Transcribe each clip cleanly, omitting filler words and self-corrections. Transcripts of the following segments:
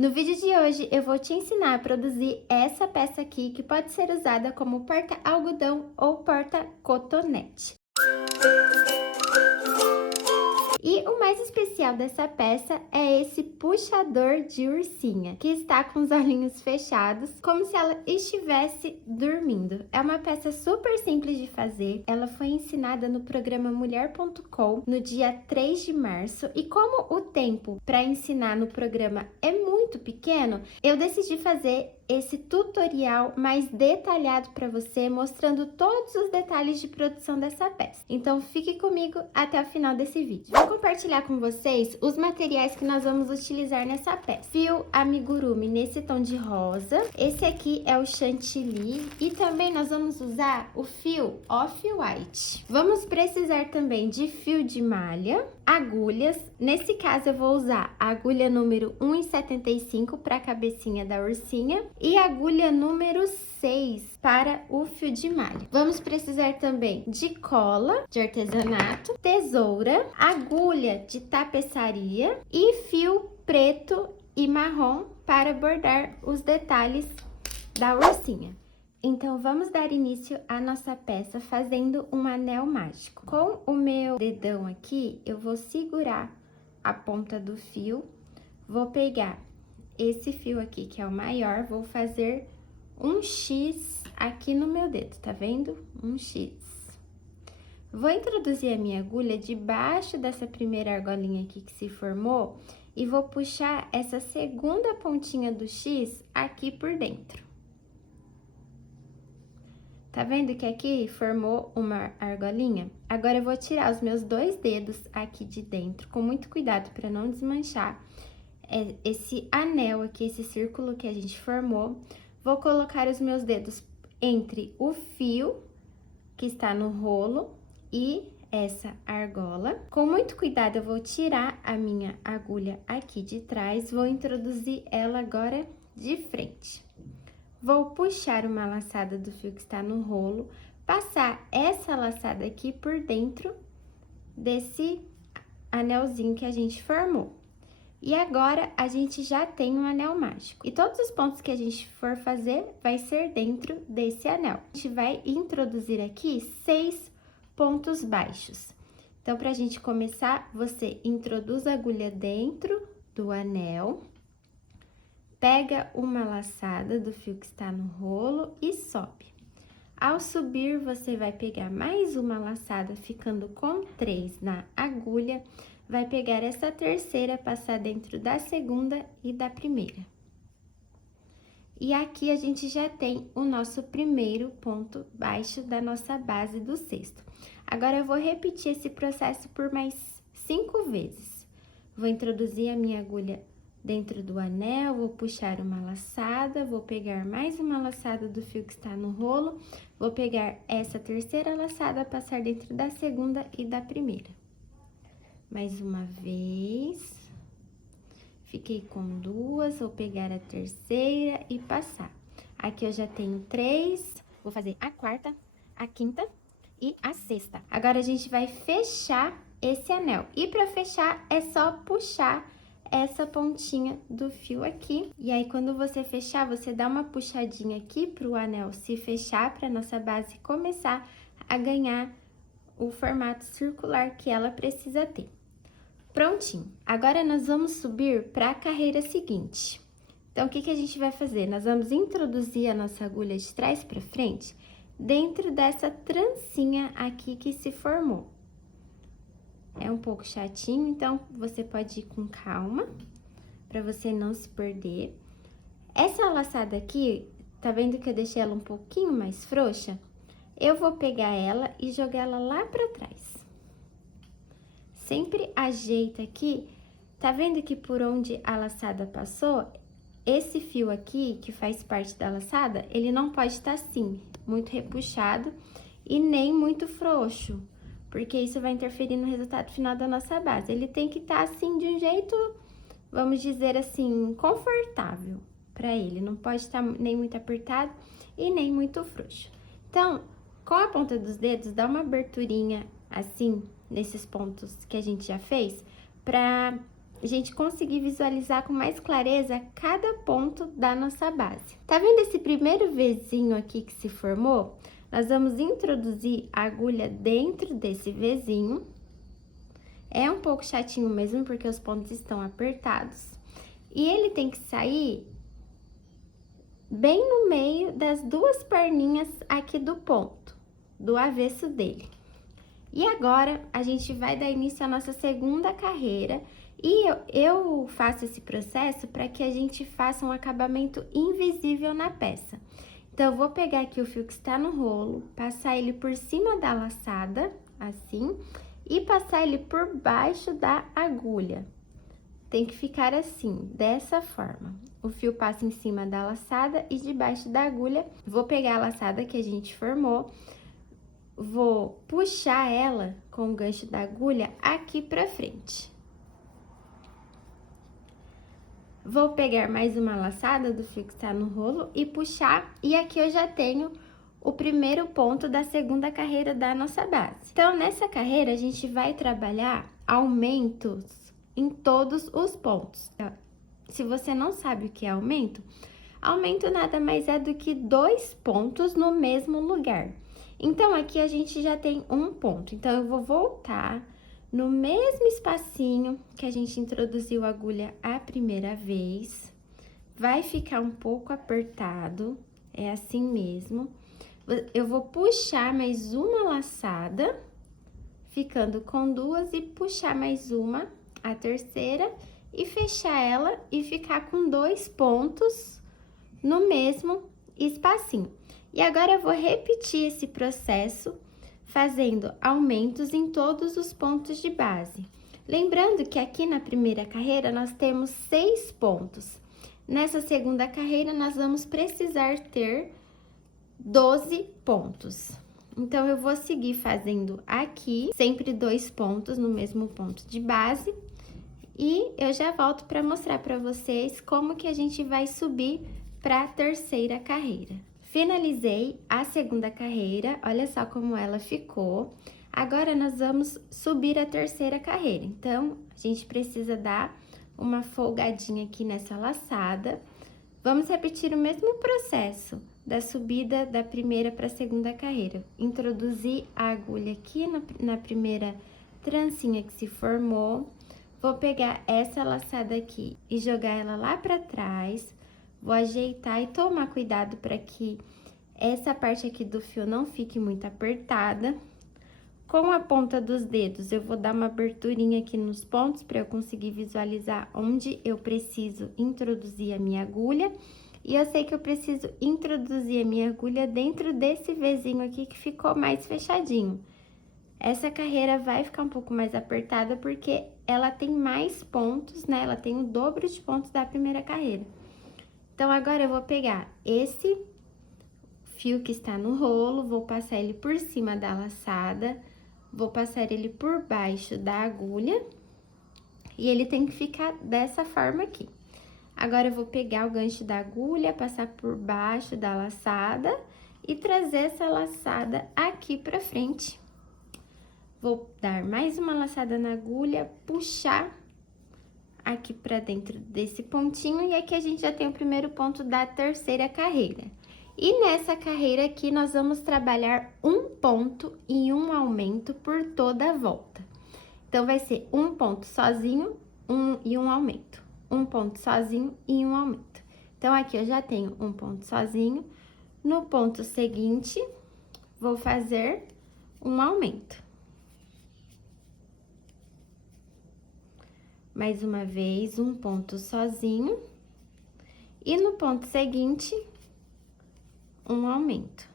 No vídeo de hoje eu vou te ensinar a produzir essa peça aqui que pode ser usada como porta-algodão ou porta-cotonete. E o mais especial dessa peça é esse puxador de ursinha, que está com os olhinhos fechados, como se ela estivesse dormindo. É uma peça super simples de fazer, ela foi ensinada no programa Mulher.com no dia 3 de março, e como o tempo para ensinar no programa é muito pequeno, eu decidi fazer esse tutorial mais detalhado para você, mostrando todos os detalhes de produção dessa peça. Então fique comigo até o final desse vídeo. Vou compartilhar com vocês os materiais que nós vamos utilizar nessa peça. Fio amigurumi nesse tom de rosa, esse aqui é o chantilly e também nós vamos usar o fio off-white. Vamos precisar também de fio de malha, agulhas, nesse caso eu vou usar a agulha número 1,75 para a cabecinha da ursinha e a agulha número 6 para o fio de malha. Vamos precisar também de cola de artesanato, tesoura, agulha de tapeçaria e fio preto e marrom para bordar os detalhes da ursinha. Então, vamos dar início à nossa peça fazendo um anel mágico. Com o meu dedão aqui, eu vou segurar a ponta do fio, vou pegar esse fio aqui, que é o maior, vou fazer um X aqui no meu dedo, tá vendo? Um X. Vou introduzir a minha agulha debaixo dessa primeira argolinha aqui que se formou e vou puxar essa segunda pontinha do X aqui por dentro. Tá vendo que aqui formou uma argolinha? Agora, eu vou tirar os meus dois dedos aqui de dentro, com muito cuidado para não desmanchar esse anel aqui, esse círculo que a gente formou. Vou colocar os meus dedos entre o fio que está no rolo e essa argola. Com muito cuidado, eu vou tirar a minha agulha aqui de trás, vou introduzir ela agora de frente. Vou puxar uma laçada do fio que está no rolo, passar essa laçada aqui por dentro desse anelzinho que a gente formou. E agora, a gente já tem um anel mágico. E todos os pontos que a gente for fazer, vai ser dentro desse anel. A gente vai introduzir aqui 6 pontos baixos. Então, pra gente começar, você introduz a agulha dentro do anel, pega uma laçada do fio que está no rolo e sobe. Ao subir, você vai pegar mais uma laçada, ficando com 3 na agulha, vai pegar essa terceira, passar dentro da segunda e da primeira. E aqui a gente já tem o nosso primeiro ponto baixo da nossa base do cesto. Agora, eu vou repetir esse processo por mais 5 vezes. Vou introduzir a minha agulha dentro do anel, vou puxar uma laçada, vou pegar mais uma laçada do fio que está no rolo, vou pegar essa terceira laçada, passar dentro da segunda e da primeira. Mais uma vez, fiquei com 2, vou pegar a terceira e passar. Aqui eu já tenho 3, vou fazer a quarta, a quinta e a sexta. Agora, a gente vai fechar esse anel. E para fechar, é só puxar essa pontinha do fio aqui. E aí, quando você fechar, você dá uma puxadinha aqui pro anel se fechar, para nossa base começar a ganhar o formato circular que ela precisa ter. Prontinho. Agora, nós vamos subir para a carreira seguinte. Então, o que a gente vai fazer? Nós vamos introduzir a nossa agulha de trás para frente dentro dessa trancinha aqui que se formou. É um pouco chatinho, então você pode ir com calma, para você não se perder. Essa laçada aqui, tá vendo que eu deixei ela um pouquinho mais frouxa? Eu vou pegar ela e jogar ela lá para trás. Sempre ajeita aqui, tá vendo que por onde a laçada passou, esse fio aqui, que faz parte da laçada, ele não pode estar assim, muito repuxado e nem muito frouxo, porque isso vai interferir no resultado final da nossa base. Ele tem que estar assim, de um jeito, vamos dizer assim, confortável para ele. Não pode estar nem muito apertado e nem muito frouxo. Então, com a ponta dos dedos, dá uma aberturinha assim, nesses pontos que a gente já fez, para a gente conseguir visualizar com mais clareza cada ponto da nossa base. Tá vendo esse primeiro Vzinho aqui que se formou? Nós vamos introduzir a agulha dentro desse Vzinho. É um pouco chatinho mesmo, porque os pontos estão apertados. E ele tem que sair bem no meio das duas perninhas aqui do ponto, do avesso dele. E agora, a gente vai dar início à nossa segunda carreira. E eu faço esse processo para que a gente faça um acabamento invisível na peça. Então, eu vou pegar aqui o fio que está no rolo, passar ele por cima da laçada, assim, e passar ele por baixo da agulha. Tem que ficar assim, dessa forma. O fio passa em cima da laçada e debaixo da agulha. Vou pegar a laçada que a gente formou, vou puxar ela com o gancho da agulha aqui pra frente. Vou pegar mais uma laçada do fio que está no rolo e puxar, e aqui eu já tenho o primeiro ponto da segunda carreira da nossa base. Então, nessa carreira, a gente vai trabalhar aumentos em todos os pontos. Se você não sabe o que é aumento, aumento nada mais é do que 2 pontos no mesmo lugar. Então, aqui a gente já tem um ponto. Então, eu vou voltar no mesmo espacinho que a gente introduziu a agulha a primeira vez. Vai ficar um pouco apertado, é assim mesmo. Eu vou puxar mais uma laçada, ficando com 2, e puxar mais uma, a terceira, e fechar ela e ficar com 2 pontos no mesmo espacinho. E agora, eu vou repetir esse processo, fazendo aumentos em todos os pontos de base. Lembrando que aqui na primeira carreira, nós temos 6 pontos. Nessa segunda carreira, nós vamos precisar ter 12 pontos. Então, eu vou seguir fazendo aqui, sempre 2 pontos no mesmo ponto de base. E eu já volto para mostrar para vocês como que a gente vai subir para a terceira carreira. Finalizei a segunda carreira, olha só como ela ficou. Agora, nós vamos subir a terceira carreira. Então, a gente precisa dar uma folgadinha aqui nessa laçada. Vamos repetir o mesmo processo da subida da primeira para a segunda carreira. Introduzir a agulha aqui na primeira trancinha que se formou. Vou pegar essa laçada aqui e jogar ela lá para trás. Vou ajeitar e tomar cuidado para que essa parte aqui do fio não fique muito apertada. Com a ponta dos dedos, eu vou dar uma aberturinha aqui nos pontos para eu conseguir visualizar onde eu preciso introduzir a minha agulha. E eu sei que eu preciso introduzir a minha agulha dentro desse Vzinho aqui que ficou mais fechadinho. Essa carreira vai ficar um pouco mais apertada porque ela tem mais pontos, né? Ela tem o dobro de pontos da primeira carreira. Então, agora eu vou pegar esse fio que está no rolo, vou passar ele por cima da laçada, vou passar ele por baixo da agulha, e ele tem que ficar dessa forma aqui. Agora, eu vou pegar o gancho da agulha, passar por baixo da laçada e trazer essa laçada aqui pra frente. Vou dar mais uma laçada na agulha, puxar aqui pra dentro desse pontinho, e aqui a gente já tem o primeiro ponto da terceira carreira. E nessa carreira aqui, nós vamos trabalhar um ponto e um aumento por toda a volta. Então, vai ser um ponto sozinho e um aumento. Um ponto sozinho e um aumento. Então, aqui eu já tenho um ponto sozinho. No ponto seguinte, vou fazer um aumento. Mais uma vez, um ponto sozinho. E no ponto seguinte, um aumento.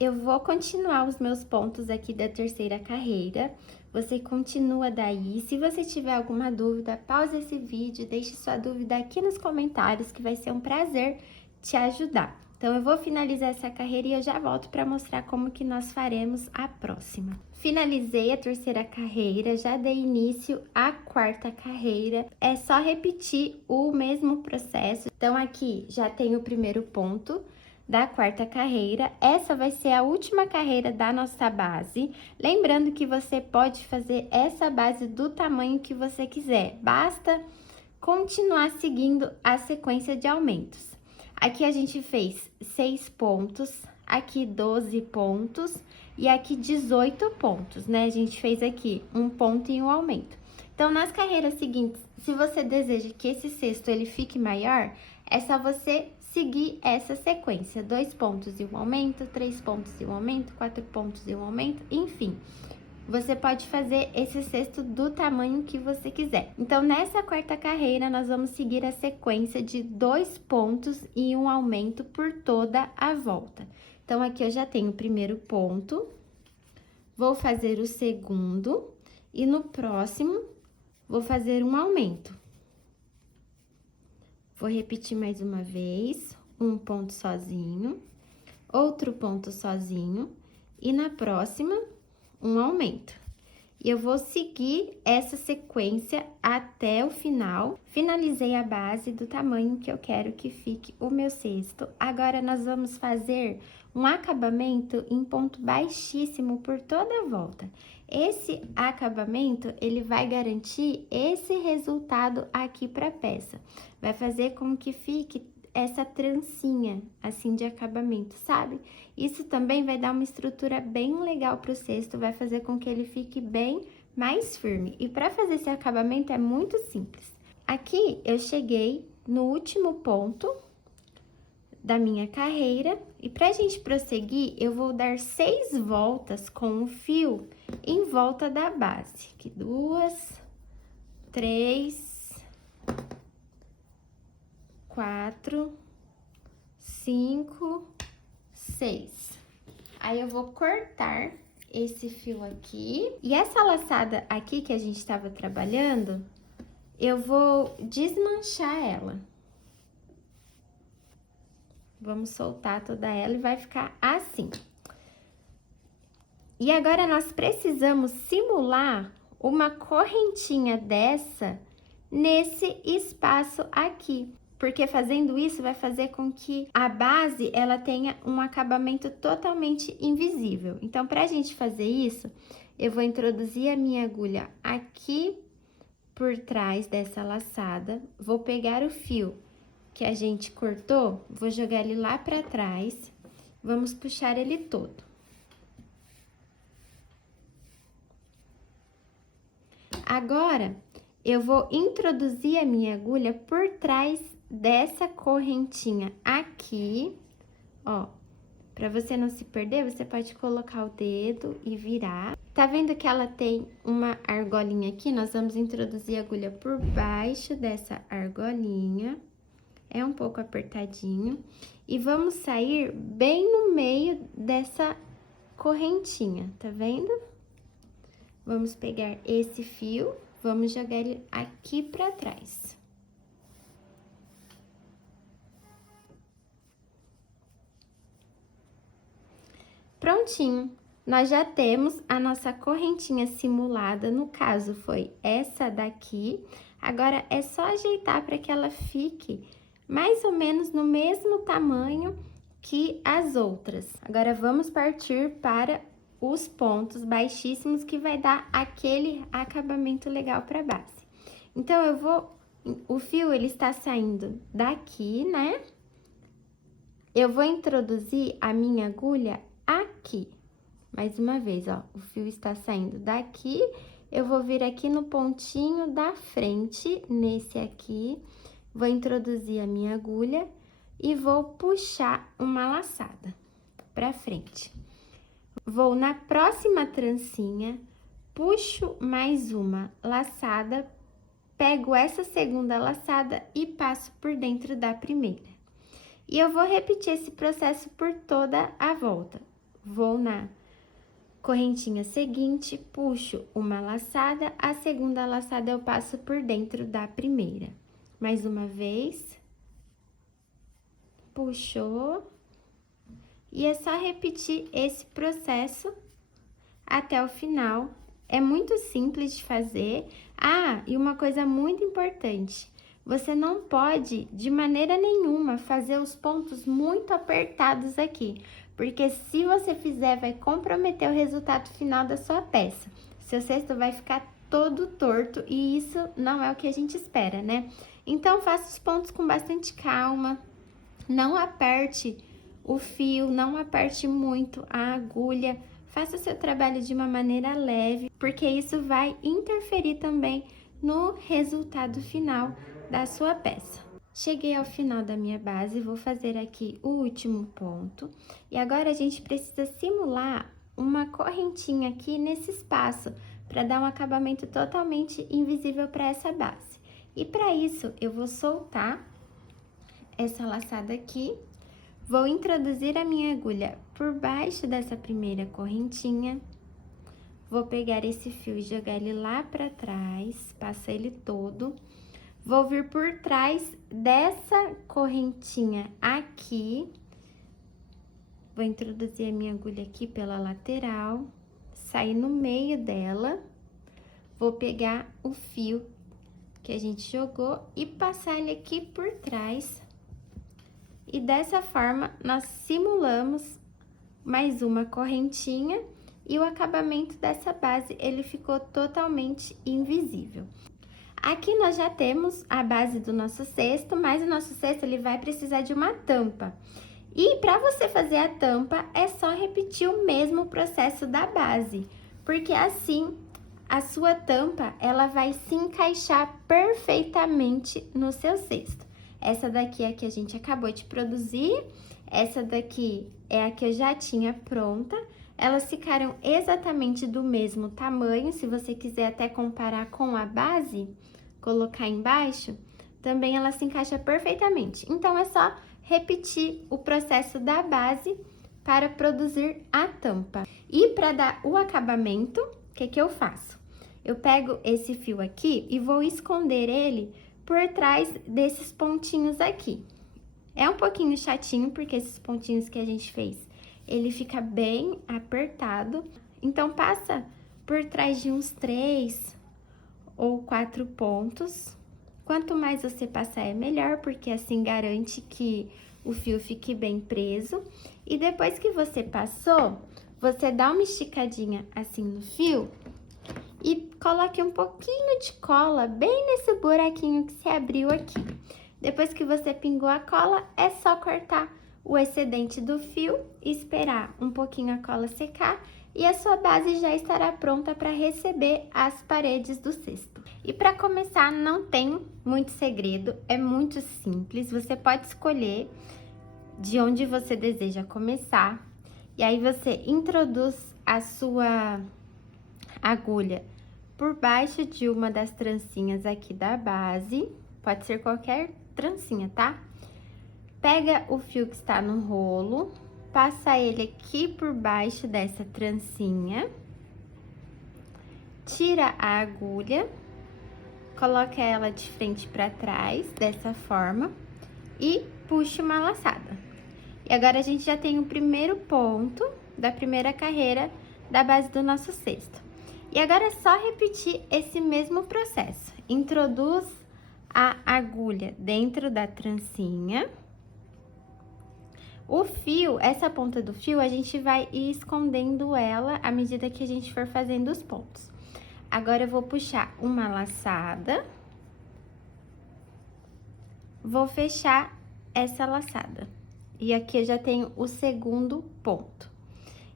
Eu vou continuar os meus pontos aqui da terceira carreira. Você continua daí. Se você tiver alguma dúvida, pausa esse vídeo, deixe sua dúvida aqui nos comentários, que vai ser um prazer te ajudar. Então, eu vou finalizar essa carreira e eu já volto para mostrar como que nós faremos a próxima. Finalizei a terceira carreira, já dei início à quarta carreira. É só repetir o mesmo processo. Então, aqui já tem o primeiro ponto da quarta carreira. Essa vai ser a última carreira da nossa base. Lembrando que você pode fazer essa base do tamanho que você quiser. Basta continuar seguindo a sequência de aumentos. Aqui a gente fez 6 pontos, aqui 12 pontos e aqui 18 pontos, né? A gente fez aqui um ponto e um aumento. Então, nas carreiras seguintes, se você deseja que esse cesto ele fique maior, é só você seguir essa sequência: 2 pontos e um aumento, 3 pontos e um aumento, 4 pontos e um aumento, enfim. Você pode fazer esse cesto do tamanho que você quiser. Então, nessa quarta carreira, nós vamos seguir a sequência de 2 pontos e um aumento por toda a volta. Então, aqui eu já tenho o primeiro ponto, vou fazer o segundo e no próximo vou fazer um aumento. Vou repetir mais uma vez, um ponto sozinho, outro ponto sozinho e na próxima um aumento. E eu vou seguir essa sequência até o final. Finalizei a base do tamanho que eu quero que fique o meu cesto. Agora, nós vamos fazer um acabamento em ponto baixíssimo por toda a volta. Esse acabamento, ele vai garantir esse resultado aqui para a peça. Vai fazer com que fique essa trancinha, assim, de acabamento, sabe? Isso também vai dar uma estrutura bem legal pro cesto, vai fazer com que ele fique bem mais firme. E para fazer esse acabamento é muito simples. Aqui eu cheguei no último ponto da minha carreira e pra gente prosseguir, eu vou dar 6 voltas com o fio em volta da base. Aqui 2, 3, 4, 5, 6. Aí, eu vou cortar esse fio aqui. E essa laçada aqui que a gente estava trabalhando, eu vou desmanchar ela. Vamos soltar toda ela e vai ficar assim. E agora, nós precisamos simular uma correntinha dessa nesse espaço aqui. Porque fazendo isso vai fazer com que a base ela tenha um acabamento totalmente invisível. Então, para a gente fazer isso, eu vou introduzir a minha agulha aqui por trás dessa laçada, vou pegar o fio que a gente cortou, vou jogar ele lá para trás, vamos puxar ele todo. Agora, eu vou introduzir a minha agulha por trás dessa correntinha aqui, ó. Pra você não se perder, você pode colocar o dedo e virar. Tá vendo que ela tem uma argolinha aqui? Nós vamos introduzir a agulha por baixo dessa argolinha. É um pouco apertadinho. E vamos sair bem no meio dessa correntinha, tá vendo? Vamos pegar esse fio, vamos jogar ele aqui pra trás. Prontinho, nós já temos a nossa correntinha simulada, no caso foi essa daqui. Agora, é só ajeitar para que ela fique mais ou menos no mesmo tamanho que as outras. Agora, vamos partir para os pontos baixíssimos que vai dar aquele acabamento legal para a base. Então, o fio ele está saindo daqui, né? Eu vou introduzir a minha agulha aqui. Mais uma vez, ó, o fio está saindo daqui, eu vou vir aqui no pontinho da frente, nesse aqui, vou introduzir a minha agulha e vou puxar uma laçada pra frente. Vou na próxima trancinha, puxo mais uma laçada, pego essa segunda laçada e passo por dentro da primeira. E eu vou repetir esse processo por toda a volta. Vou na correntinha seguinte, puxo uma laçada, a segunda laçada eu passo por dentro da primeira. Mais uma vez, puxou, e é só repetir esse processo até o final. É muito simples de fazer. Ah, e uma coisa muito importante, você não pode, de maneira nenhuma, fazer os pontos muito apertados aqui, porque se você fizer, vai comprometer o resultado final da sua peça. Seu cesto vai ficar todo torto e isso não é o que a gente espera, né? Então, faça os pontos com bastante calma, não aperte o fio, não aperte muito a agulha, faça o seu trabalho de uma maneira leve, porque isso vai interferir também no resultado final da sua peça. Cheguei ao final da minha base, vou fazer aqui o último ponto. E agora a gente precisa simular uma correntinha aqui nesse espaço, para dar um acabamento totalmente invisível para essa base. E para isso, eu vou soltar essa laçada aqui, vou introduzir a minha agulha por baixo dessa primeira correntinha, vou pegar esse fio e jogar ele lá para trás, passa ele todo. Vou vir por trás dessa correntinha aqui, vou introduzir a minha agulha aqui pela lateral, sair no meio dela, vou pegar o fio que a gente jogou e passar ele aqui por trás. E dessa forma, nós simulamos mais uma correntinha e o acabamento dessa base, ele ficou totalmente invisível. Aqui nós já temos a base do nosso cesto, mas o nosso cesto ele vai precisar de uma tampa. E para você fazer a tampa, é só repetir o mesmo processo da base, porque assim a sua tampa ela vai se encaixar perfeitamente no seu cesto. Essa daqui é a que a gente acabou de produzir, essa daqui é a que eu já tinha pronta. Elas ficaram exatamente do mesmo tamanho, se você quiser até comparar com a base, colocar embaixo, também ela se encaixa perfeitamente. Então, é só repetir o processo da base para produzir a tampa. E para dar o acabamento, o que eu faço? Eu pego esse fio aqui e vou esconder ele por trás desses pontinhos aqui. É um pouquinho chatinho, porque esses pontinhos que a gente fez, ele fica bem apertado. Então, passa por trás de uns 3 ou 4 pontos. Quanto mais você passar é melhor, porque assim garante que o fio fique bem preso. E depois que você passou, você dá uma esticadinha assim no fio e coloque um pouquinho de cola bem nesse buraquinho que se abriu aqui. Depois que você pingou a cola, é só cortar o excedente do fio, esperar um pouquinho a cola secar e a sua base já estará pronta para receber as paredes do cesto. E para começar, não tem muito segredo, é muito simples. Você pode escolher de onde você deseja começar e aí você introduz a sua agulha por baixo de uma das trancinhas aqui da base, pode ser qualquer trancinha, tá? Pega o fio que está no rolo, passa ele aqui por baixo dessa trancinha, tira a agulha, coloca ela de frente para trás, dessa forma, e puxa uma laçada. E agora, a gente já tem o primeiro ponto da primeira carreira da base do nosso cesto. E agora, é só repetir esse mesmo processo. Introduz a agulha dentro da trancinha. O fio, essa ponta do fio, a gente vai ir escondendo ela à medida que a gente for fazendo os pontos. Agora, eu vou puxar uma laçada. Vou fechar essa laçada. E aqui eu já tenho o segundo ponto.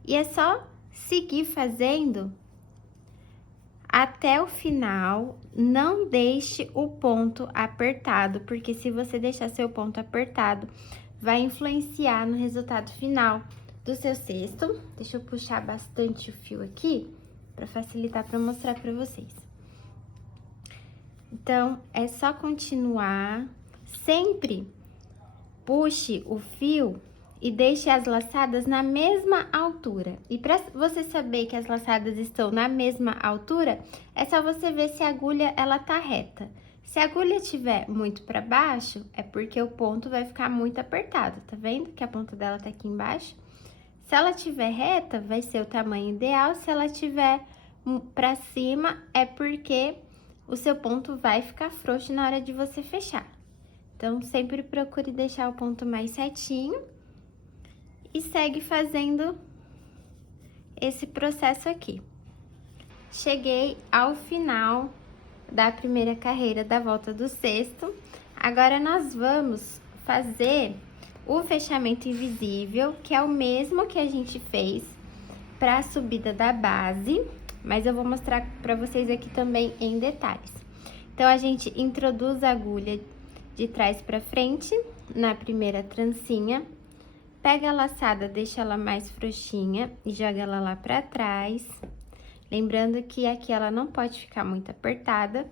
E é só seguir fazendo até o final. Não deixe o ponto apertado, porque se você deixar seu ponto apertado, vai influenciar no resultado final do seu cesto. Deixa eu puxar bastante o fio aqui, para facilitar para mostrar para vocês. Então, é só continuar. Sempre puxe o fio e deixe as laçadas na mesma altura. E para você saber que as laçadas estão na mesma altura, é só você ver se a agulha ela tá reta. Se a agulha estiver muito para baixo, é porque o ponto vai ficar muito apertado, tá vendo? Que a ponta dela tá aqui embaixo. Se ela estiver reta, vai ser o tamanho ideal. Se ela estiver para cima, é porque o seu ponto vai ficar frouxo na hora de você fechar. Então, sempre procure deixar o ponto mais certinho e segue fazendo esse processo aqui. cheguei ao final da primeira carreira da volta do cesto. Agora, nós vamos fazer o fechamento invisível, que é o mesmo que a gente fez para a subida da base, mas eu vou mostrar para vocês aqui também em detalhes. Então, a gente introduz a agulha de trás para frente na primeira trancinha, pega a laçada, deixa ela mais frouxinha e joga ela lá para trás. Lembrando que aqui ela não pode ficar muito apertada.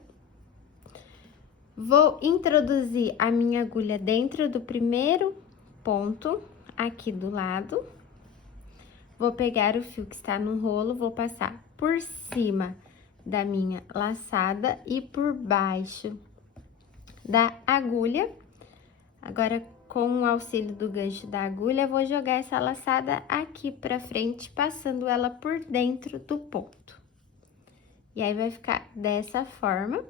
Vou introduzir a minha agulha dentro do primeiro ponto, aqui do lado. Vou pegar o fio que está no rolo, vou passar por cima da minha laçada e por baixo da agulha. Agora, com o auxílio do gancho da agulha, vou jogar essa laçada aqui pra frente, passando ela por dentro do ponto. E aí, vai ficar dessa forma.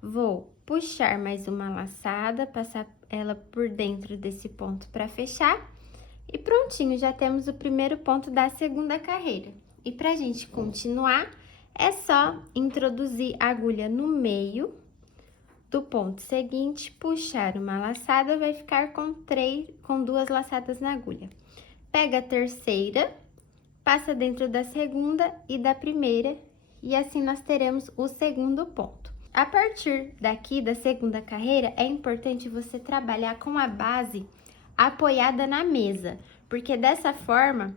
Vou puxar mais uma laçada, passar ela por dentro desse ponto pra fechar. E prontinho, já temos o primeiro ponto da segunda carreira. E pra gente continuar, é só introduzir a agulha no meio do ponto seguinte, puxar uma laçada, vai ficar com duas laçadas na agulha. Pega a terceira, passa dentro da segunda e da primeira, e assim nós teremos o segundo ponto. A partir daqui da segunda carreira, é importante você trabalhar com a base apoiada na mesa, porque dessa forma,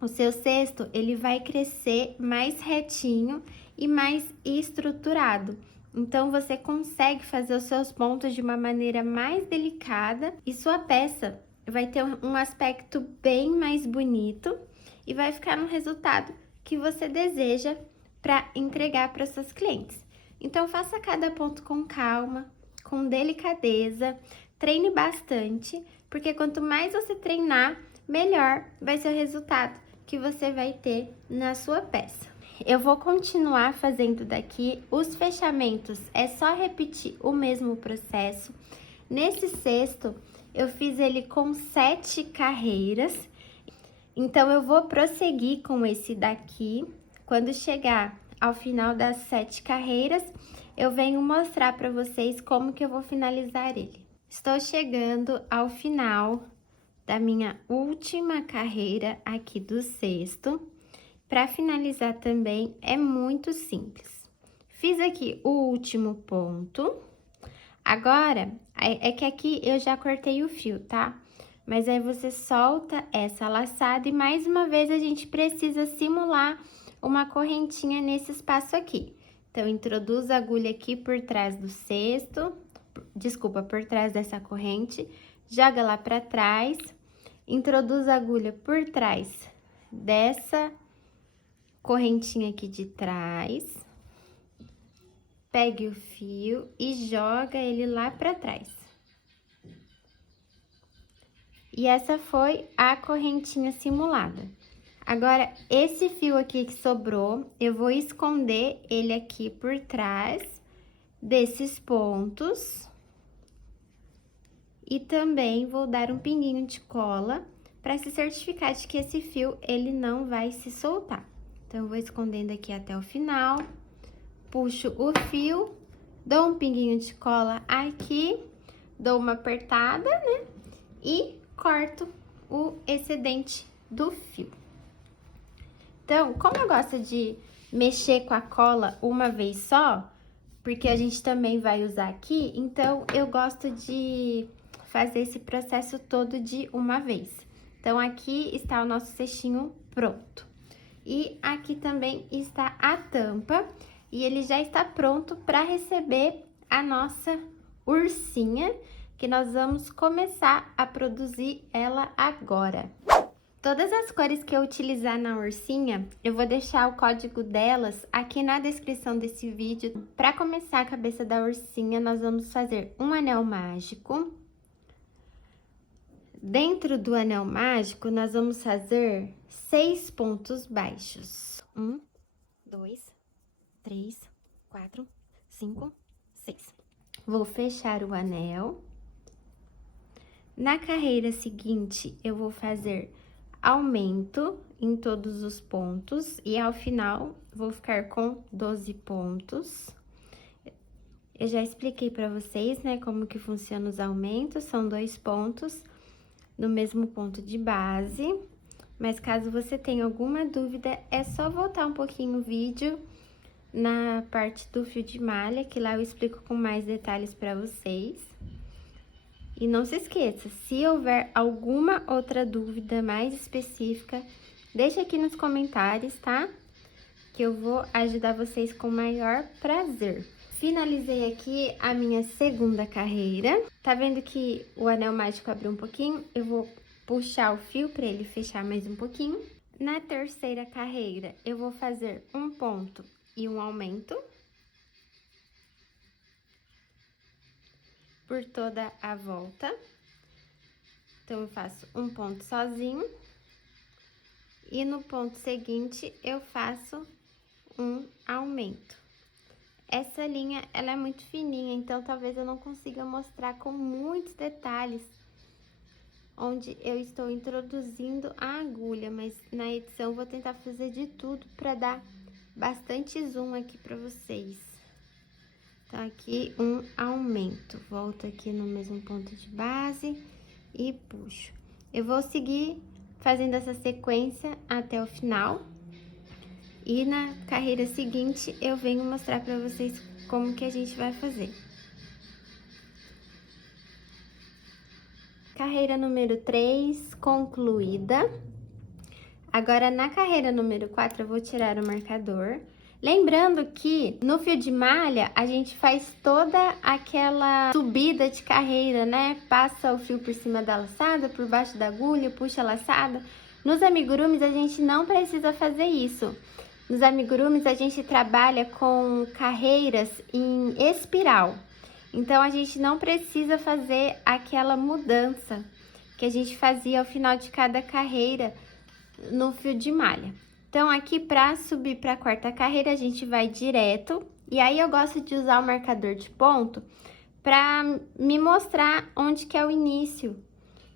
o seu cesto, ele vai crescer mais retinho e mais estruturado. Então, você consegue fazer os seus pontos de uma maneira mais delicada e sua peça vai ter um aspecto bem mais bonito e vai ficar no resultado que você deseja para entregar para seus clientes. Então, faça cada ponto com calma, com delicadeza, treine bastante, porque quanto mais você treinar, melhor vai ser o resultado que você vai ter na sua peça. Eu vou continuar fazendo daqui os fechamentos, é só repetir o mesmo processo. Nesse cesto, eu fiz ele com 7 carreiras, então eu vou prosseguir com esse daqui. Quando chegar ao final das 7 carreiras, eu venho mostrar para vocês como que eu vou finalizar ele. Estou chegando ao final da minha última carreira aqui do cesto. Para finalizar também é muito simples. Fiz aqui o último ponto. Agora, é que aqui eu já cortei o fio, tá? Mas aí você solta essa laçada e mais uma vez a gente precisa simular uma correntinha nesse espaço aqui. Então, introduz a agulha aqui por trás do cesto, desculpa, por trás dessa corrente, joga lá para trás. Introduz a agulha por trás dessa correntinha aqui de trás. Pegue o fio e joga ele lá para trás. E essa foi a correntinha simulada. Agora, esse fio aqui que sobrou, eu vou esconder ele aqui por trás desses pontos. E também vou dar um pinguinho de cola para se certificar de que esse fio, ele não vai se soltar. Então, eu vou escondendo aqui até o final, puxo o fio, dou um pinguinho de cola aqui, dou uma apertada, né? E corto o excedente do fio. Então, como eu gosto de mexer com a cola uma vez só, porque a gente também vai usar aqui, então eu gosto de fazer esse processo todo de uma vez. Então, aqui está o nosso cestinho pronto. E aqui também está a tampa, e ele já está pronto para receber a nossa ursinha, que nós vamos começar a produzir ela agora. Todas as cores que eu utilizar na ursinha, eu vou deixar o código delas aqui na descrição desse vídeo. Para começar a cabeça da ursinha, nós vamos fazer um anel mágico. Dentro do anel mágico, nós vamos fazer 6 pontos baixos. 1, 2, 3, 4, 5, 6. Vou fechar o anel. Na carreira seguinte, eu vou fazer aumento em todos os pontos e ao final vou ficar com 12 pontos. Eu já expliquei para vocês, né, como que funciona os aumentos, são 2 pontos no mesmo ponto de base, mas caso você tenha alguma dúvida, é só voltar um pouquinho o vídeo na parte do fio de malha, que lá eu explico com mais detalhes para vocês. E não se esqueça, se houver alguma outra dúvida mais específica, deixa aqui nos comentários, tá? Que eu vou ajudar vocês com o maior prazer. Finalizei aqui a minha segunda carreira. Tá vendo que o anel mágico abriu um pouquinho? Eu vou puxar o fio para ele fechar mais um pouquinho. Na terceira carreira, eu vou fazer um ponto e um aumento por toda a volta. Então, eu faço um ponto sozinho e no ponto seguinte eu faço um aumento. Essa linha, ela é muito fininha, então talvez eu não consiga mostrar com muitos detalhes onde eu estou introduzindo a agulha, mas na edição eu vou tentar fazer de tudo para dar bastante zoom aqui para vocês. Então, aqui um aumento, volto aqui no mesmo ponto de base e puxo. Eu vou seguir fazendo essa sequência até o final. E na carreira seguinte, eu venho mostrar pra vocês como que a gente vai fazer. Carreira número 3 concluída. Agora, na carreira número 4, eu vou tirar o marcador. Lembrando que no fio de malha, a gente faz toda aquela subida de carreira, né? Passa o fio por cima da laçada, por baixo da agulha, puxa a laçada. Nos amigurumis, a gente não precisa fazer isso. Nos amigurumis, a gente trabalha com carreiras em espiral. Então, a gente não precisa fazer aquela mudança que a gente fazia ao final de cada carreira no fio de malha. Então, aqui para subir para a quarta carreira, a gente vai direto. E aí, eu gosto de usar o marcador de ponto para me mostrar onde que é o início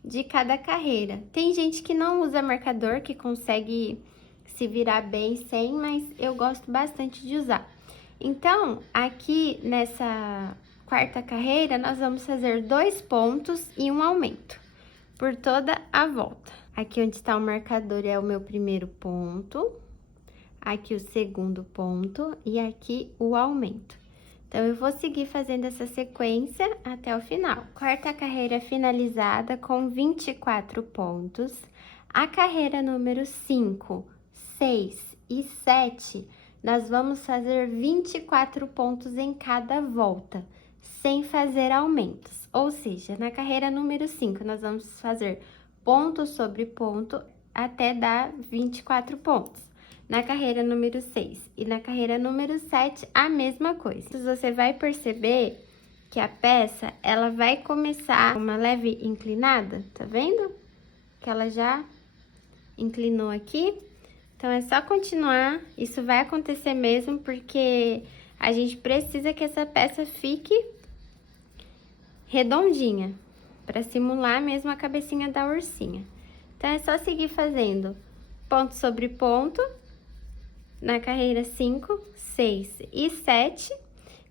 de cada carreira. Tem gente que não usa marcador, que consegue se virar bem sem, mas eu gosto bastante de usar. Então, aqui nessa quarta carreira, nós vamos fazer 2 pontos e um aumento por toda a volta. Aqui onde está o marcador é o meu primeiro ponto, aqui o segundo ponto e aqui o aumento. Então, eu vou seguir fazendo essa sequência até o final. Quarta carreira finalizada com 24 pontos. A carreira número 5, 6 e 7, nós vamos fazer 24 pontos em cada volta, sem fazer aumentos. Ou seja, na carreira número 5, nós vamos fazer ponto sobre ponto até dar 24 pontos. Na carreira número 6 e na carreira número 7, a mesma coisa. Você vai perceber que a peça, ela vai começar uma leve inclinada, tá vendo? Que ela já inclinou aqui. Então, é só continuar, isso vai acontecer mesmo, porque a gente precisa que essa peça fique redondinha, para simular mesmo a cabecinha da ursinha. Então, é só seguir fazendo ponto sobre ponto, na carreira 5, 6 e 7.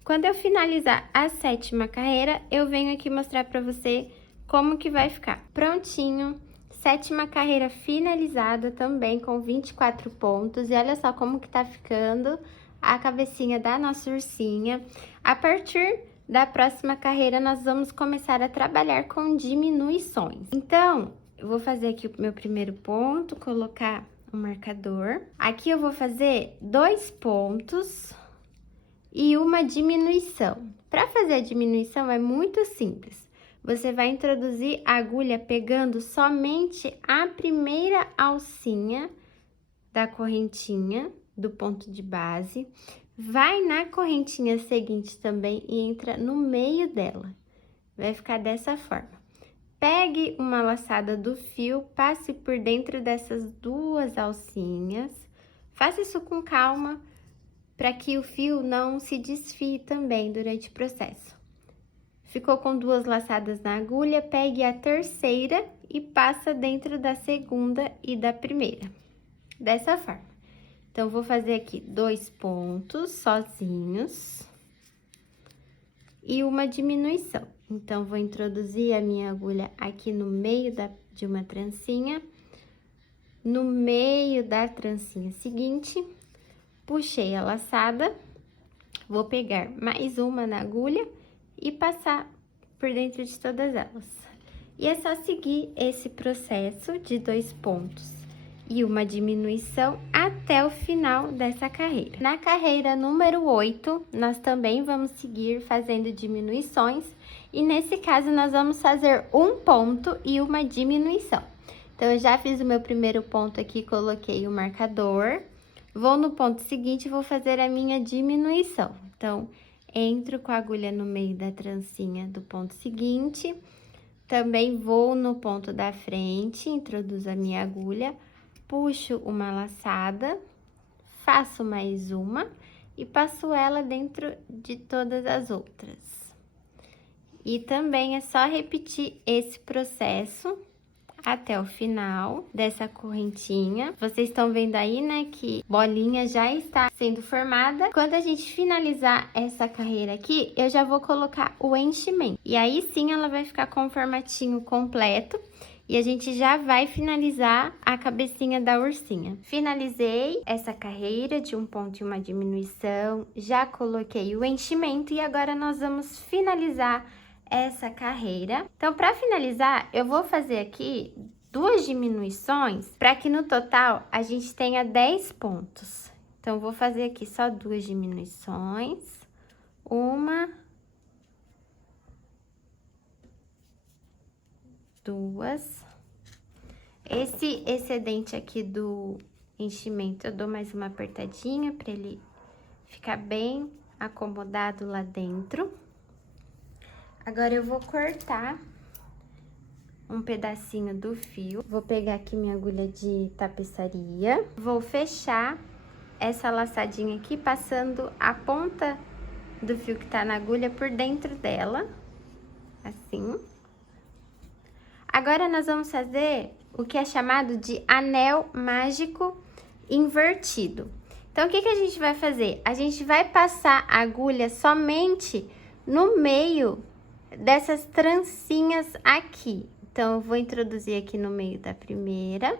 Quando eu finalizar a 7ª carreira, eu venho aqui mostrar para você como que vai ficar. Prontinho! 7ª carreira finalizada também com 24 pontos. E olha só como que tá ficando a cabecinha da nossa ursinha. A partir da próxima carreira, nós vamos começar a trabalhar com diminuições. Então, eu vou fazer aqui o meu primeiro ponto, colocar o marcador. Aqui eu vou fazer 2 pontos e uma diminuição. Para fazer a diminuição é muito simples. Você vai introduzir a agulha pegando somente a primeira alcinha da correntinha do ponto de base, vai na correntinha seguinte também e entra no meio dela. Vai ficar dessa forma. Pegue uma laçada do fio, passe por dentro dessas 2 alcinhas. Faça isso com calma, para que o fio não se desfie também durante o processo. Ficou com 2 laçadas na agulha, pegue a terceira e passa dentro da segunda e da primeira, dessa forma. Então, vou fazer aqui 2 pontos sozinhos e uma diminuição. Então, vou introduzir a minha agulha aqui no meio de uma trancinha, no meio da trancinha seguinte, puxei a laçada, vou pegar mais uma na agulha e passar por dentro de todas elas. E é só seguir esse processo de 2 pontos e uma diminuição até o final dessa carreira. Na carreira número 8, nós também vamos seguir fazendo diminuições, e nesse caso nós vamos fazer um ponto e uma diminuição. Então, eu já fiz o meu primeiro ponto aqui, coloquei o marcador, vou no ponto seguinte e vou fazer a minha diminuição. Então, entro com a agulha no meio da trancinha do ponto seguinte, também vou no ponto da frente, introduzo a minha agulha, puxo uma laçada, faço mais uma e passo ela dentro de todas as outras. E também é só repetir esse processo até o final dessa correntinha. Vocês estão vendo aí, né, que bolinha já está sendo formada. Quando a gente finalizar essa carreira aqui, eu já vou colocar o enchimento. E aí sim ela vai ficar com o formatinho completo. E a gente já vai finalizar a cabecinha da ursinha. Finalizei essa carreira de um ponto e uma diminuição. Já coloquei o enchimento e agora nós vamos finalizar essa carreira. Então, para finalizar, eu vou fazer aqui 2 diminuições para que no total a gente tenha 10 pontos. Então, vou fazer aqui só 2 diminuições. Uma, 2. Esse excedente aqui do enchimento, eu dou mais uma apertadinha para ele ficar bem acomodado lá dentro. Agora, eu vou cortar um pedacinho do fio. Vou pegar aqui minha agulha de tapeçaria. Vou fechar essa laçadinha aqui, passando a ponta do fio que tá na agulha por dentro dela. Assim. Agora, nós vamos fazer o que é chamado de anel mágico invertido. Então, o que a gente vai fazer? A gente vai passar a agulha somente no meio dessas trancinhas aqui. Então, eu vou introduzir aqui no meio da primeira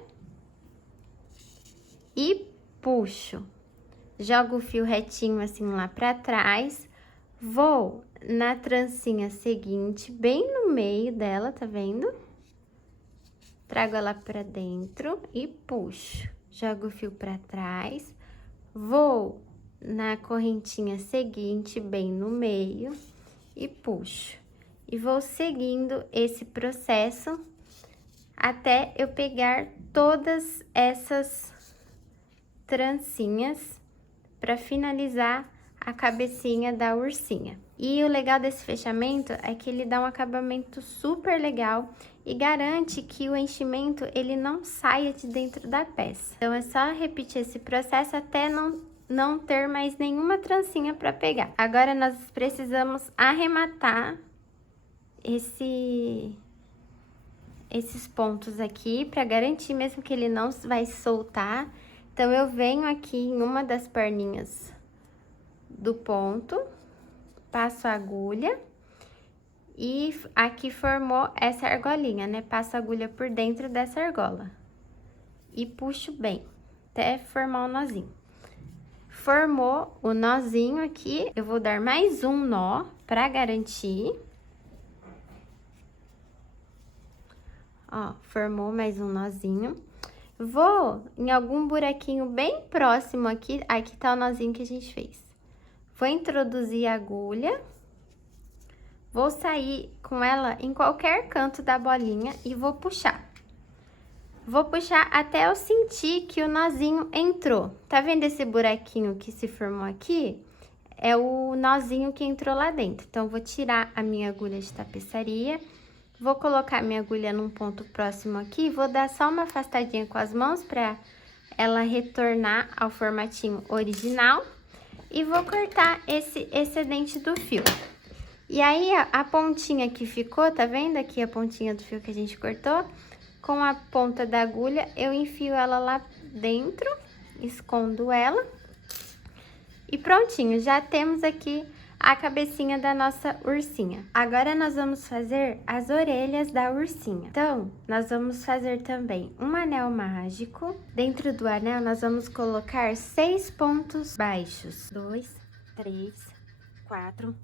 e puxo. Jogo o fio retinho assim lá pra trás, vou na trancinha seguinte, bem no meio dela, tá vendo? Trago ela pra dentro e puxo. Jogo o fio pra trás, vou na correntinha seguinte, bem no meio, e puxo. E vou seguindo esse processo até eu pegar todas essas trancinhas para finalizar a cabecinha da ursinha. E o legal desse fechamento é que ele dá um acabamento super legal e garante que o enchimento ele não saia de dentro da peça. Então, é só repetir esse processo até não ter mais nenhuma trancinha para pegar. Agora, nós precisamos arrematar esses pontos aqui, para garantir mesmo que ele não vai soltar. Então, eu venho aqui em uma das perninhas do ponto, passo a agulha e aqui formou essa argolinha, né? Passo a agulha por dentro dessa argola e puxo bem, até formar o nozinho. Formou o nozinho aqui, eu vou dar mais um nó para garantir. Ó, formou mais um nozinho. Vou em algum buraquinho bem próximo aqui, aqui tá o nozinho que a gente fez. Vou introduzir a agulha, vou sair com ela em qualquer canto da bolinha e vou puxar. Vou puxar até eu sentir que o nozinho entrou. Tá vendo esse buraquinho que se formou aqui? É o nozinho que entrou lá dentro. Então, vou tirar a minha agulha de tapeçaria. Vou colocar minha agulha num ponto próximo aqui, vou dar só uma afastadinha com as mãos para ela retornar ao formatinho original. E vou cortar esse excedente do fio. E aí, a pontinha que ficou, tá vendo aqui a pontinha do fio que a gente cortou? Com a ponta da agulha, eu enfio ela lá dentro, escondo ela. E prontinho, já temos aqui a cabecinha da nossa ursinha. Agora nós vamos fazer as orelhas da ursinha. Então, nós vamos fazer também um anel mágico. Dentro do anel, nós vamos colocar 6 pontos baixos. 2, 3, 4,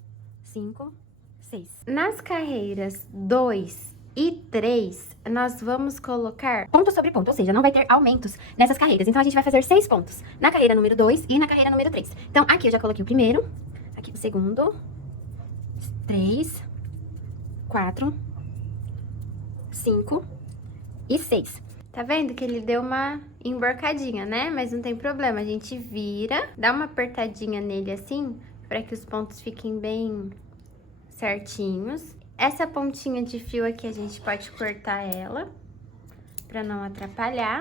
5, 6. Nas carreiras 2 e 3, nós vamos colocar ponto sobre ponto, ou seja, não vai ter aumentos nessas carreiras. Então, a gente vai fazer 6 pontos na carreira número 2 e na carreira número 3. Então, aqui eu já coloquei o primeiro, aqui o segundo, 3, 4, 5 e 6. Tá vendo que ele deu uma emborcadinha, né? Mas não tem problema, a gente vira, dá uma apertadinha nele assim, para que os pontos fiquem bem certinhos. Essa pontinha de fio aqui, a gente pode cortar ela, pra não atrapalhar.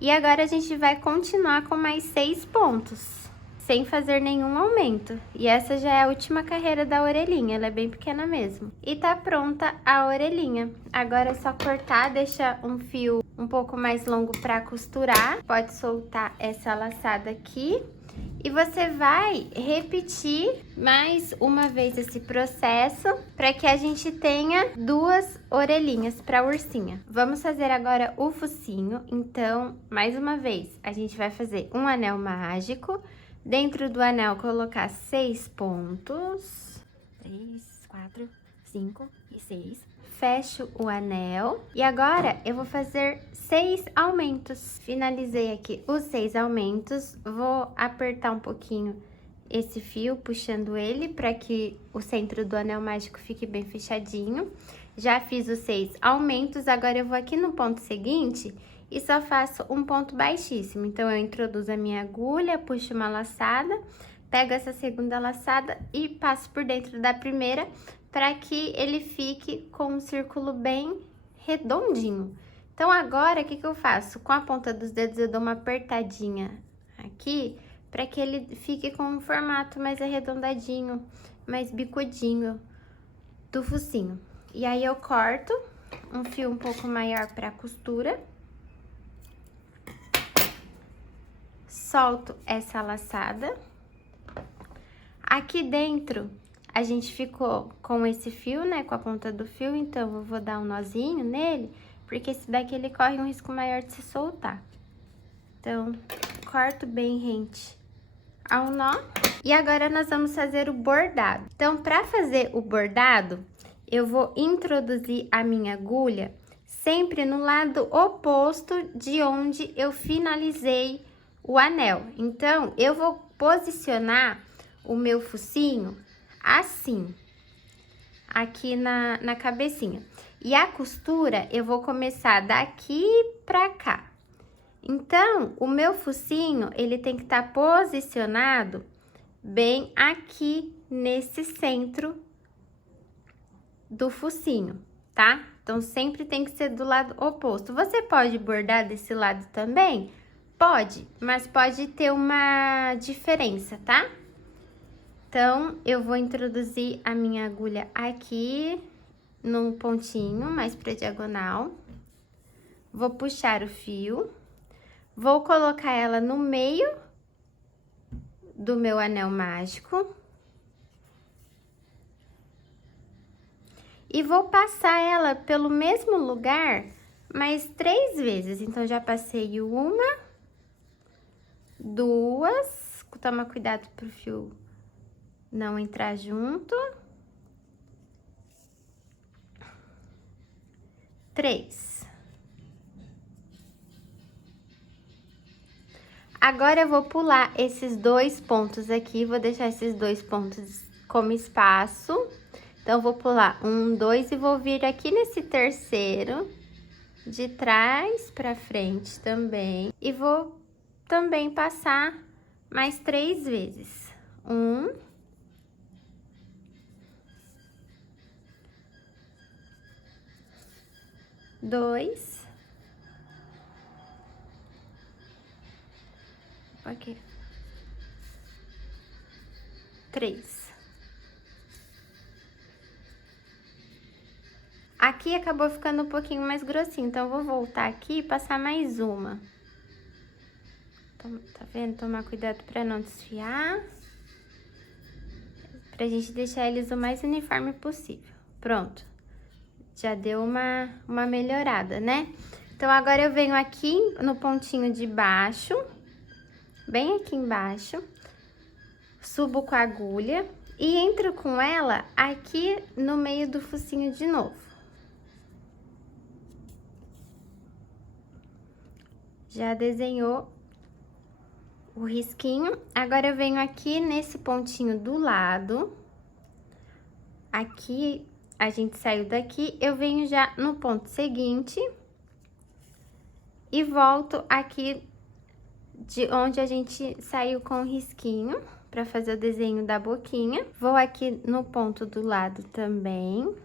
E agora, a gente vai continuar com mais 6 pontos, sem fazer nenhum aumento. E essa já é a última carreira da orelhinha, ela é bem pequena mesmo. E tá pronta a orelhinha. Agora é só cortar, deixar um fio um pouco mais longo pra costurar. Pode soltar essa laçada aqui. E você vai repetir mais uma vez esse processo para que a gente tenha 2 orelhinhas para a ursinha. Vamos fazer agora o focinho. Então, mais uma vez, a gente vai fazer um anel mágico. Dentro do anel, colocar 6 pontos. 3, 4, 5 e 6. Fecho o anel. E agora, eu vou fazer 6 aumentos. Finalizei aqui os 6 aumentos. Vou apertar um pouquinho esse fio, puxando ele, para que o centro do anel mágico fique bem fechadinho. Já fiz os 6 aumentos. Agora, eu vou aqui no ponto seguinte e só faço um ponto baixíssimo. Então, eu introduzo a minha agulha, puxo uma laçada, pego essa segunda laçada e passo por dentro da primeira, para que ele fique com um círculo bem redondinho. Então, agora, o que eu faço? Com a ponta dos dedos, eu dou uma apertadinha aqui, para que ele fique com um formato mais arredondadinho, mais bicudinho do focinho. E aí, eu corto um fio um pouco maior para costura. Solto essa laçada. Aqui dentro, a gente ficou com esse fio, né, com a ponta do fio, então eu vou dar um nozinho nele, porque esse daqui ele corre um risco maior de se soltar. Então, corto bem rente ao nó. E agora nós vamos fazer o bordado. Então, para fazer o bordado, eu vou introduzir a minha agulha sempre no lado oposto de onde eu finalizei o anel. Então, eu vou posicionar o meu focinho assim, aqui na cabecinha. E a costura, eu vou começar daqui pra cá. Então, o meu focinho, ele tem que estar posicionado bem aqui nesse centro do focinho, tá? Então, sempre tem que ser do lado oposto. Você pode bordar desse lado também? Pode, mas pode ter uma diferença, tá? Então, eu vou introduzir a minha agulha aqui no pontinho, mais pra diagonal. Vou puxar o fio. Vou colocar ela no meio do meu anel mágico. E vou passar ela pelo mesmo lugar mais 3 vezes. Então, já passei uma, 2, toma cuidado pro fio não entrar junto. 3. Agora, eu vou pular esses 2 pontos aqui, vou deixar esses 2 pontos como espaço. Então, vou pular 1, 2 e vou vir aqui nesse terceiro, de trás pra frente também. E vou também passar mais 3 vezes. 1, 2, aqui, 3. Aqui acabou ficando um pouquinho mais grossinho, então eu vou voltar aqui e passar mais uma. Tá vendo? Tomar cuidado pra não desfiar. Pra gente deixar eles o mais uniforme possível. Pronto. Já deu uma melhorada, né? Então, agora eu venho aqui no pontinho de baixo, bem aqui embaixo, subo com a agulha e entro com ela aqui no meio do focinho de novo. Já desenhou o risquinho. Agora eu venho aqui nesse pontinho do lado. Aqui, a gente saiu daqui, eu venho já no ponto seguinte e volto aqui de onde a gente saiu com o risquinho para fazer o desenho da boquinha. Vou aqui no ponto do lado também,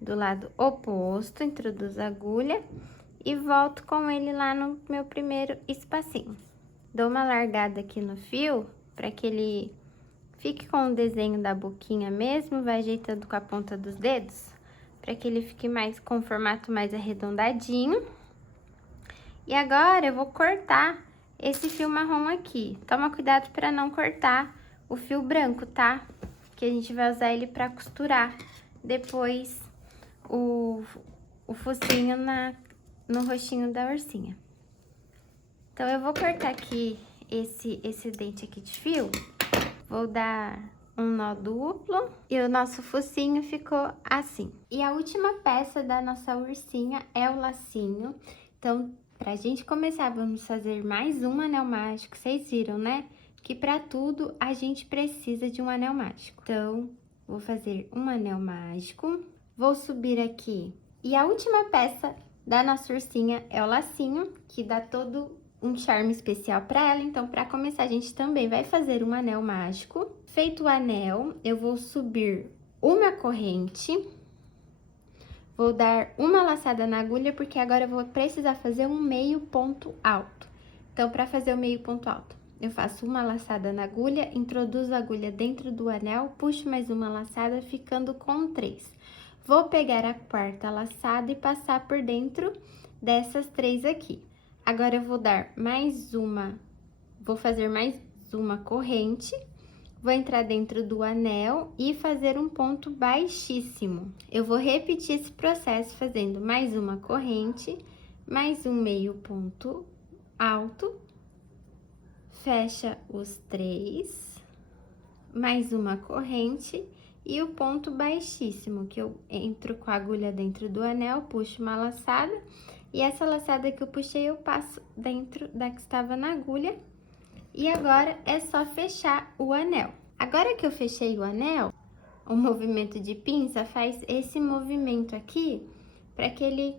do lado oposto, introduzo a agulha e volto com ele lá no meu primeiro espacinho. Dou uma largada aqui no fio para que ele fique com o desenho da boquinha mesmo, vai ajeitando com a ponta dos dedos, para que ele fique mais com o formato mais arredondadinho. E agora eu vou cortar esse fio marrom aqui. Toma cuidado para não cortar o fio branco, tá? Que a gente vai usar ele para costurar depois o focinho no rostinho da ursinha. Então, eu vou cortar aqui esse dente aqui de fio. Vou dar um nó duplo e o nosso focinho ficou assim. E a última peça da nossa ursinha é o lacinho. Então, pra gente começar, vamos fazer mais um anel mágico. Vocês viram, né? Que pra tudo a gente precisa de um anel mágico. Então, vou fazer um anel mágico. Vou subir aqui. E a última peça da nossa ursinha é o lacinho, que dá todo um charme especial pra ela. Então, pra começar, a gente também vai fazer um anel mágico. Feito o anel, eu vou subir uma corrente. Vou dar uma laçada na agulha, porque agora eu vou precisar fazer um meio ponto alto. Então, para fazer o meio ponto alto, eu faço uma laçada na agulha, introduzo a agulha dentro do anel, puxo mais uma laçada, ficando com 3. Vou pegar a quarta laçada e passar por dentro dessas 3 aqui. Agora, eu vou dar vou fazer mais uma corrente. Vou entrar dentro do anel e fazer um ponto baixíssimo. Eu vou repetir esse processo fazendo mais uma corrente, mais um meio ponto alto, fecha os 3, mais uma corrente e o ponto baixíssimo, que eu entro com a agulha dentro do anel, puxo uma laçada, e essa laçada que eu puxei eu passo dentro da que estava na agulha. E agora, é só fechar o anel. Agora que eu fechei o anel, o movimento de pinça faz esse movimento aqui, para que ele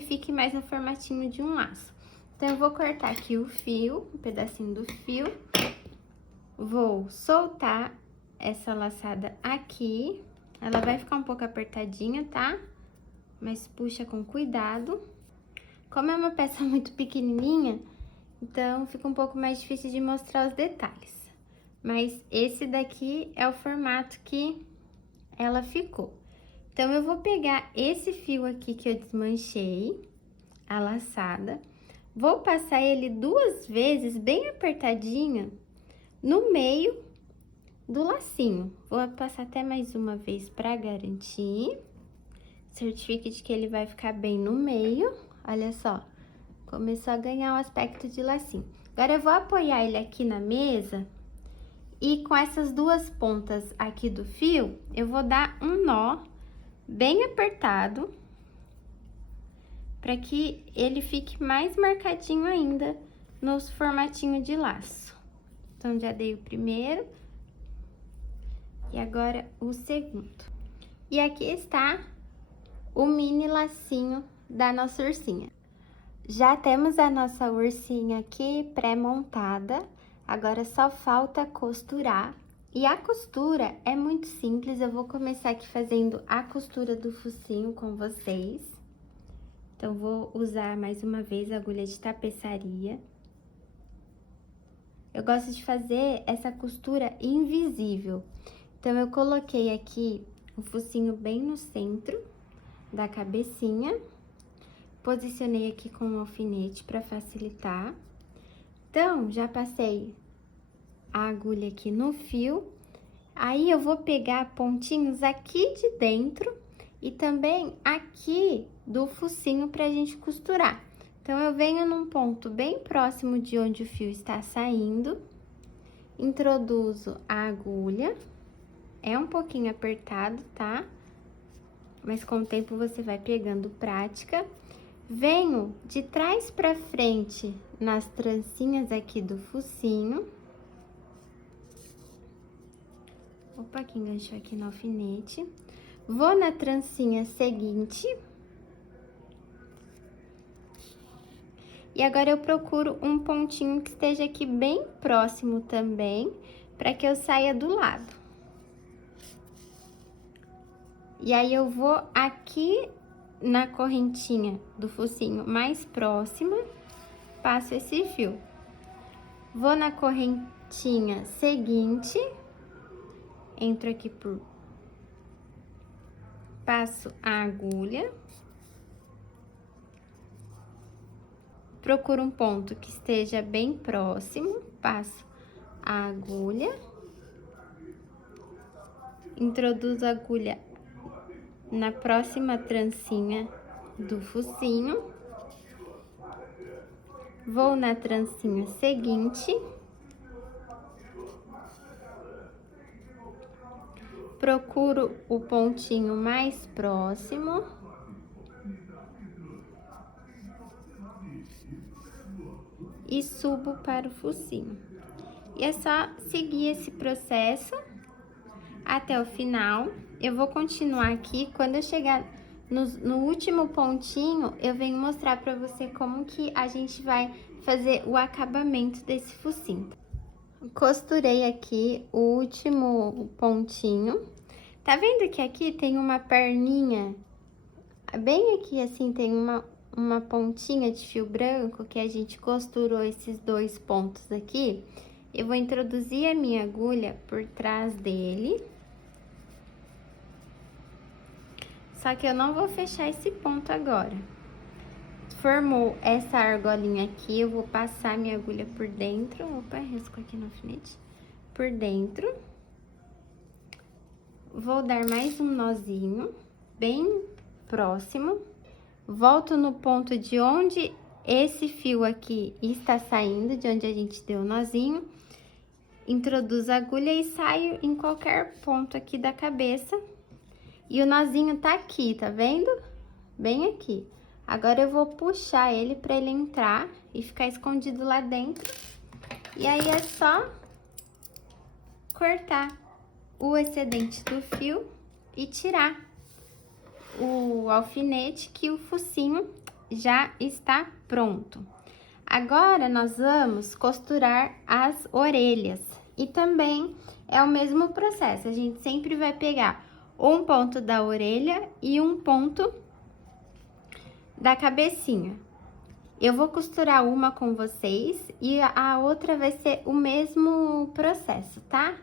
fique mais no formatinho de um laço. Então, eu vou cortar aqui o fio, um pedacinho do fio. Vou soltar essa laçada aqui. Ela vai ficar um pouco apertadinha, tá? Mas puxa com cuidado. Como é uma peça muito pequenininha, então, fica um pouco mais difícil de mostrar os detalhes. Mas esse daqui é o formato que ela ficou. Então, eu vou pegar esse fio aqui que eu desmanchei, a laçada. Vou passar ele 2 vezes, bem apertadinho, no meio do lacinho. Vou passar até mais uma vez para garantir. Certifique de que ele vai ficar bem no meio. Olha só. Começou a ganhar o aspecto de lacinho. Agora, eu vou apoiar ele aqui na mesa e com essas 2 pontas aqui do fio, eu vou dar um nó bem apertado para que ele fique mais marcadinho ainda nos formatinhos de laço. Então, já dei o primeiro e agora o segundo. E aqui está o mini lacinho da nossa ursinha. Já temos a nossa ursinha aqui pré-montada, agora só falta costurar. E a costura é muito simples, eu vou começar aqui fazendo a costura do focinho com vocês. Então, vou usar mais uma vez a agulha de tapeçaria. Eu gosto de fazer essa costura invisível. Então, eu coloquei aqui o focinho bem no centro da cabecinha. Posicionei aqui com o alfinete para facilitar. Então, já passei a agulha aqui no fio. Aí, eu vou pegar pontinhos aqui de dentro e também aqui do focinho pra gente costurar. Então, eu venho num ponto bem próximo de onde o fio está saindo, introduzo a agulha, é um pouquinho apertado, tá? Mas com o tempo você vai pegando prática. Venho de trás pra frente nas trancinhas aqui do focinho. Opa, que enganchou aqui no alfinete. Vou na trancinha seguinte. E agora eu procuro um pontinho que esteja aqui bem próximo também, para que eu saia do lado. E aí, eu vou aqui na correntinha do focinho mais próxima, passo esse fio. Vou na correntinha seguinte, entro aqui passo a agulha. Procuro um ponto que esteja bem próximo, passo a agulha. Introduzo a agulha na próxima trancinha do focinho. Vou na trancinha seguinte. Procuro o pontinho mais próximo. E subo para o focinho. E é só seguir esse processo até o final. Eu vou continuar aqui. Quando eu chegar no último pontinho, eu venho mostrar pra você como que a gente vai fazer o acabamento desse focinho. Costurei aqui o último pontinho. Tá vendo que aqui tem uma perninha? Bem aqui, assim, tem uma pontinha de fio branco que a gente costurou esses dois pontos aqui. Eu vou introduzir a minha agulha por trás dele. Só que eu não vou fechar esse ponto agora. Formou essa argolinha aqui, eu vou passar minha agulha por dentro. Opa, risco aqui no alfinete. Por dentro. Vou dar mais um nozinho, bem próximo. Volto no ponto de onde esse fio aqui está saindo, de onde a gente deu o nozinho. Introduzo a agulha e saio em qualquer ponto aqui da cabeça. E o nozinho tá aqui, tá vendo? Bem aqui. Agora, eu vou puxar ele pra ele entrar e ficar escondido lá dentro. E aí, é só cortar o excedente do fio e tirar o alfinete, que o focinho já está pronto. Agora, nós vamos costurar as orelhas. E também é o mesmo processo, a gente sempre vai pegar um ponto da orelha e um ponto da cabecinha. Eu vou costurar uma com vocês e a outra vai ser o mesmo processo, tá?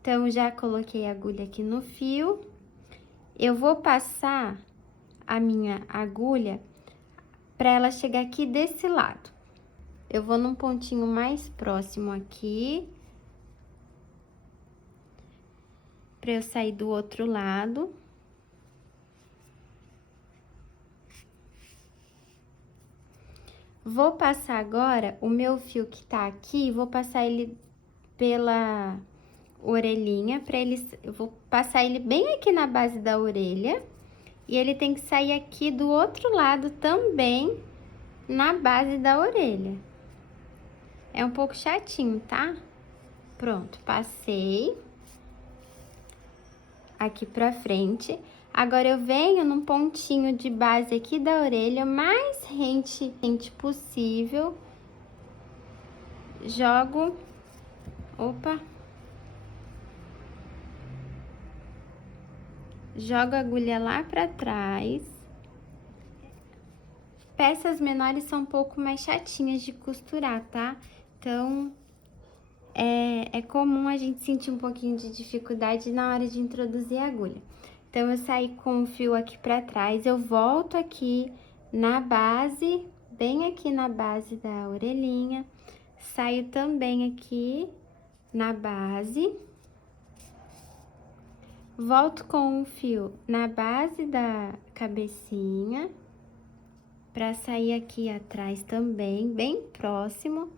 Então, já coloquei a agulha aqui no fio. Eu vou passar a minha agulha para ela chegar aqui desse lado. Eu vou num pontinho mais próximo aqui, para eu sair do outro lado. Vou passar agora o meu fio que tá aqui, vou passar ele pela orelhinha, eu vou passar ele bem aqui na base da orelha. E ele tem que sair aqui do outro lado também, na base da orelha. É um pouco chatinho, tá? Pronto, passei aqui pra frente. Agora, eu venho num pontinho de base aqui da orelha, mais rente possível. Jogo... Opa! Jogo a agulha lá pra trás. Peças menores são um pouco mais chatinhas de costurar, tá? Então, é comum a gente sentir um pouquinho de dificuldade na hora de introduzir a agulha. Então, eu saí com o fio aqui pra trás, eu volto aqui na base, bem aqui na base da orelhinha, saio também aqui na base, volto com o fio na base da cabecinha, pra sair aqui atrás também, bem próximo.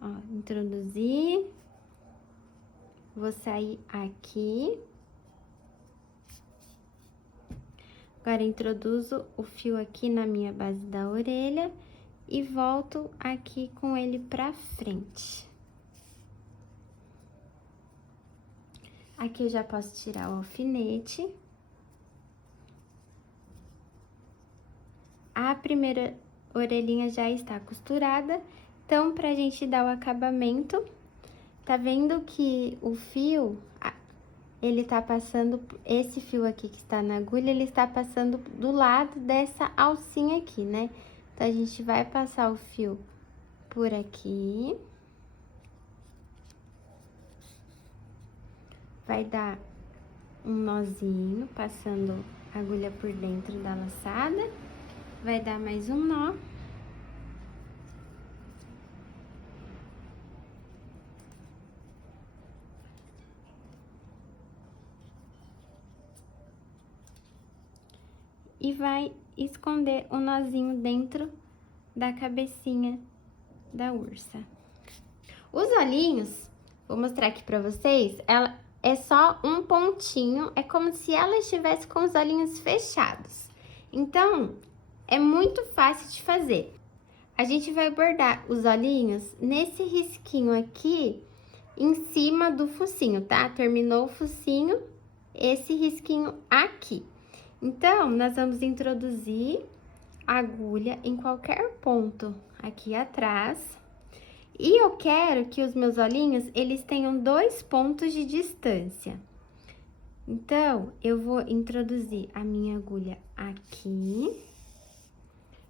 Ó, introduzi, vou sair aqui. Agora, introduzo o fio aqui na minha base da orelha e volto aqui com ele pra frente. Aqui eu já posso tirar o alfinete. A primeira orelhinha já está costurada, então, pra gente dar o acabamento, tá vendo que o fio, ele tá passando, esse fio aqui que está na agulha, ele está passando do lado dessa alcinha aqui, né? Então, a gente vai passar o fio por aqui. Vai dar um nozinho, passando a agulha por dentro da laçada. Vai dar mais um nó. E vai esconder o nozinho dentro da cabecinha da ursa. Os olhinhos, vou mostrar aqui pra vocês, ela é só um pontinho, é como se ela estivesse com os olhinhos fechados. Então, é muito fácil de fazer. A gente vai bordar os olhinhos nesse risquinho aqui, em cima do focinho, tá? Terminou o focinho, esse risquinho aqui. Então, nós vamos introduzir a agulha em qualquer ponto aqui atrás. E eu quero que os meus olhinhos, eles tenham 2 pontos de distância. Então, eu vou introduzir a minha agulha aqui.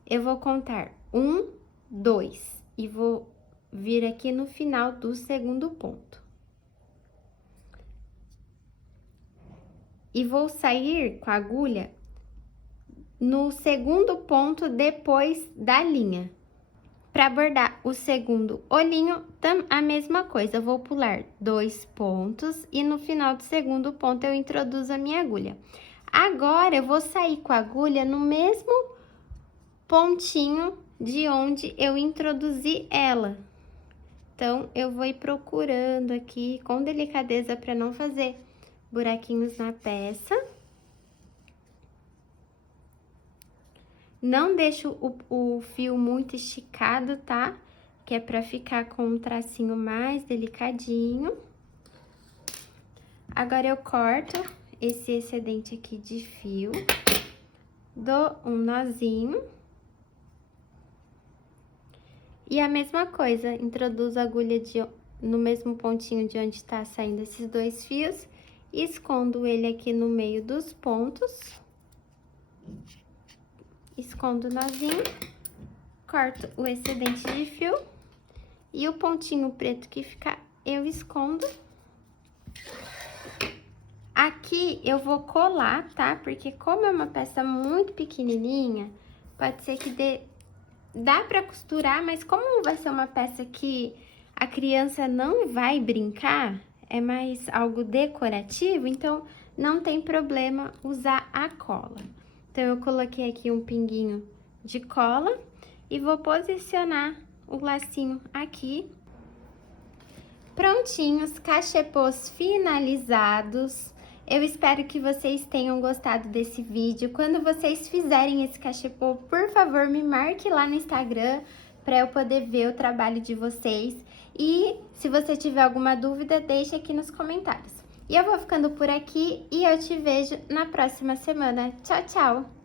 Eu vou contar 1, 2 e vou vir aqui no final do segundo ponto. E vou sair com a agulha no segundo ponto depois da linha. Para bordar o segundo olhinho, a mesma coisa, eu vou pular 2 pontos e no final do segundo ponto eu introduzo a minha agulha. Agora, eu vou sair com a agulha no mesmo pontinho de onde eu introduzi ela. Então, eu vou ir procurando aqui com delicadeza para não fazer buraquinhos na peça. Não deixo o fio muito esticado, tá? Que é pra ficar com um tracinho mais delicadinho. Agora, eu corto esse excedente aqui de fio, dou um nozinho. E a mesma coisa, introduzo a agulha no mesmo pontinho de onde tá saindo esses 2 fios. Escondo ele aqui no meio dos pontos. Escondo o nozinho, corto o excedente de fio e o pontinho preto que ficar, eu escondo. Aqui eu vou colar, tá? Porque como é uma peça muito pequenininha, pode ser que dá pra costurar, mas como vai ser uma peça que a criança não vai brincar, é mais algo decorativo, então não tem problema usar a cola. Então, eu coloquei aqui um pinguinho de cola e vou posicionar o lacinho aqui. Prontinhos, cachepôs finalizados. Eu espero que vocês tenham gostado desse vídeo. Quando vocês fizerem esse cachepô, por favor, me marque lá no Instagram para eu poder ver o trabalho de vocês. E se você tiver alguma dúvida, deixe aqui nos comentários. E eu vou ficando por aqui e eu te vejo na próxima semana. Tchau, tchau!